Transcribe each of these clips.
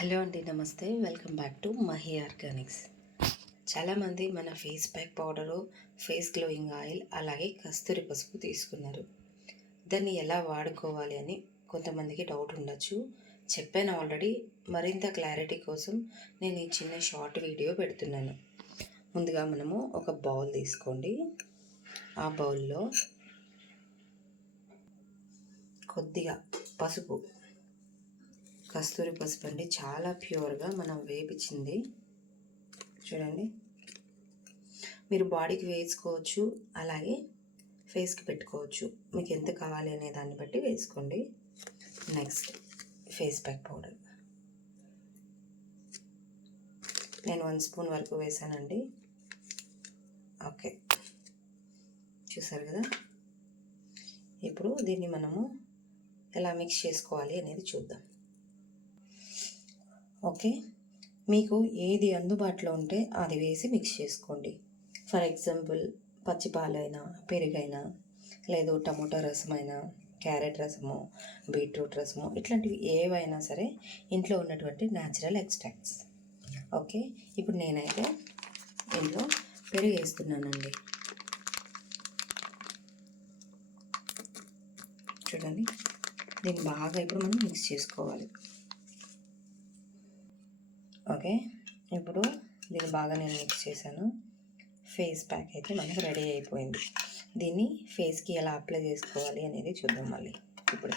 Hello అండి, నమస్తే. Welcome back to Mahi Organics. చాలామంది మన face pack powder, face glowing oil, అలాగే కస్తూరి పసుపు తీసుకున్నారు. దాన్ని ఎలా వాడుకోవాలి అని కొంతమందికి డౌట్ ఉండొచ్చు. చెప్పాను ఆల్రెడీ. మరింత క్లారిటీ కోసం నేను ఈ చిన్న షార్ట్ వీడియో పెడుతున్నాను. ముందుగా మనము ఒక బౌల్ తీసుకోండి. ఆ బౌల్లో కొద్దిగా పసుపు, కస్తూరి పసుపు అండి, చాలా ప్యూర్గా మనం వేపించింది. చూడండి, మీరు బాడీకి వేసుకోవచ్చు, అలాగే ఫేస్కి పెట్టుకోవచ్చు. మీకు ఎంత కావాలి అనే దాన్ని బట్టి వేసుకోండి. నెక్స్ట్ ఫేస్ ప్యాక్ పౌడర్ నేను 1 స్పూన్ వరకు వేసానండి. ఓకే, చూసారు కదా. ఇప్పుడు దీన్ని మనము ఎలా మిక్స్ చేసుకోవాలి అనేది చూద్దాం. ఓకే, మీకు ఏది అందుబాటులో ఉంటే అది వేసి మిక్స్ చేసుకోండి. ఫర్ ఎగ్జాంపుల్ పచ్చిపాలైనా, పెరుగైనా, లేదు టమోటా రసమైనా, క్యారెట్ రసము, బీట్రూట్ రసము, ఇట్లాంటివి ఏవైనా సరే ఇంట్లో ఉన్నటువంటి న్యాచురల్ ఎక్స్ట్రాక్ట్స్. ఓకే, ఇప్పుడు నేనైతే ఇంట్లో పెరుగు వేస్తున్నానండి. చూడండి, దీన్ని బాగా ఇప్పుడు మనం మిక్స్ చేసుకోవాలి. ఓకే, ఇప్పుడు దీన్ని బాగా నేను మిక్స్ చేశాను. ఫేస్ ప్యాక్ అయితే మనకు రెడీ అయిపోయింది. దీన్ని ఫేస్కి ఎలా అప్లై చేసుకోవాలి అనేది చూద్దాం మళ్ళీ ఇప్పుడు.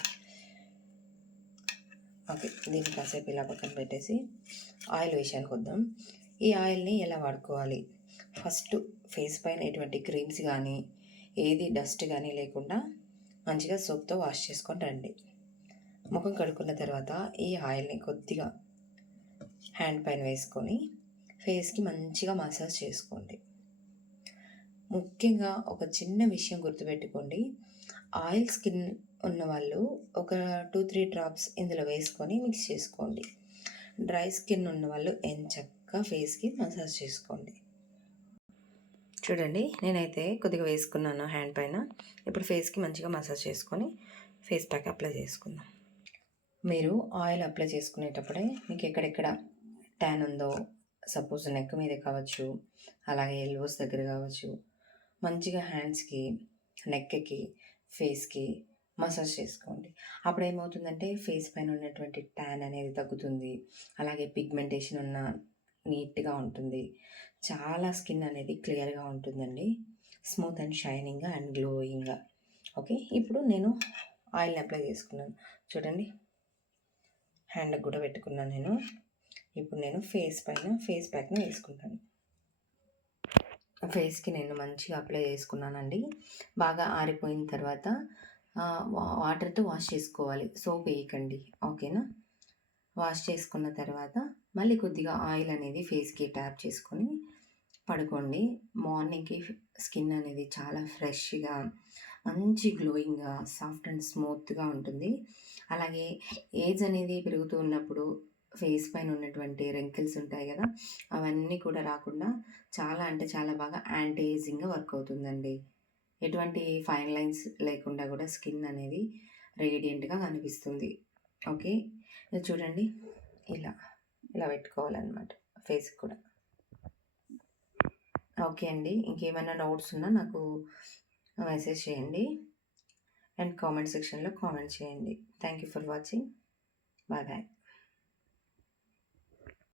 ఓకే, దీన్ని కాసేపు ఇలా పక్కన పెట్టేసి ఆయిల్ విషయానికి వద్దాం. ఈ ఆయిల్ని ఎలా వాడుకోవాలి? ఫస్ట్ ఫేస్ పైన ఎటువంటి క్రీమ్స్ కానీ, ఏది డస్ట్ కానీ లేకుండా మంచిగా సోప్తో వాష్ చేసుకొని రండి. ముఖం కడుక్కున్న తర్వాత ఈ ఆయిల్ని కొద్దిగా హ్యాండ్ పైన వేసుకొని ఫేస్కి మంచిగా మసాజ్ చేసుకోండి. ముఖ్యంగా ఒక చిన్న విషయం గుర్తుపెట్టుకోండి. ఆయిల్ స్కిన్ ఉన్నవాళ్ళు ఒక 2-3 డ్రాప్స్ ఇందులో వేసుకొని మిక్స్ చేసుకోండి. డ్రై స్కిన్ ఉన్నవాళ్ళు ఎంచక్కా ఫేస్కి మసాజ్ చేసుకోండి. చూడండి, నేనైతే కొద్దిగా వేసుకున్నాను హ్యాండ్ పైన. ఇప్పుడు ఫేస్కి మంచిగా మసాజ్ చేసుకొని ఫేస్ ప్యాక్ అప్లై చేసుకుందాం. మీరు ఆయిల్ అప్లై చేసుకునేటప్పుడే మీకు ఎక్కడెక్కడ ట్యాన్ ఉందో, సపోజ్ నెక్ మీద కావచ్చు, అలాగే ఎల్బోస్ దగ్గర కావచ్చు, మంచిగా హ్యాండ్స్కి, నెక్కి, ఫేస్కి మసాజ్ చేసుకోండి. అప్పుడు ఏమవుతుందంటే ఫేస్ పైన ఉన్నటువంటి ట్యాన్ అనేది తగ్గుతుంది. అలాగే పిగ్మెంటేషన్ ఉన్న నీట్గా ఉంటుంది. చాలా స్కిన్ అనేది క్లియర్గా ఉంటుందండి. స్మూత్ అండ్ షైనింగ్గా అండ్ గ్లోయింగ్గా. ఓకే, ఇప్పుడు నేను ఆయిల్ని అప్లై చేసుకున్నాను. చూడండి, హ్యాండ్కి కూడా పెట్టుకున్నాను నేను. ఇప్పుడు నేను ఫేస్ పైన ఫేస్ ప్యాక్ని వేసుకుంటాను. ఫేస్కి నేను మంచిగా అప్లై చేసుకున్నానండి. బాగా ఆరిపోయిన తర్వాత వాటర్తో వాష్ చేసుకోవాలి, సోప్ వేయకండి. ఓకేనా? వాష్ చేసుకున్న తర్వాత మళ్ళీ కొద్దిగా ఆయిల్ అనేది ఫేస్కి ట్యాప్ చేసుకొని పడుకోండి. మార్నింగ్కి స్కిన్ అనేది చాలా ఫ్రెష్గా, మంచి గ్లోయింగ్గా, సాఫ్ట్ అండ్ స్మూత్గా ఉంటుంది. అలాగే ఏజ్ అనేది పెరుగుతూ ఉన్నప్పుడు ఫేస్ పైన ఉన్నటువంటి రింకిల్స్ ఉంటాయి కదా, అవన్నీ కూడా రాకుండా చాలా అంటే చాలా బాగా యాంటీ ఏజింగ్గా వర్క్ అవుతుందండి. ఎటువంటి ఫైన్ లైన్స్ లేకుండా కూడా స్కిన్ అనేది రేడియంట్గా కనిపిస్తుంది. ఓకే, ఇది చూడండి, ఇలా ఇలా పెట్టుకోవాలన్నమాట ఫేస్కి కూడా. ఓకే అండి, ఇంకేమైనా డౌట్స్ ఉన్నా నాకు మెసేజ్ చేయండి అండ్ కామెంట్ సెక్షన్లో కామెంట్ చేయండి. Thank you for watching. Bye bye.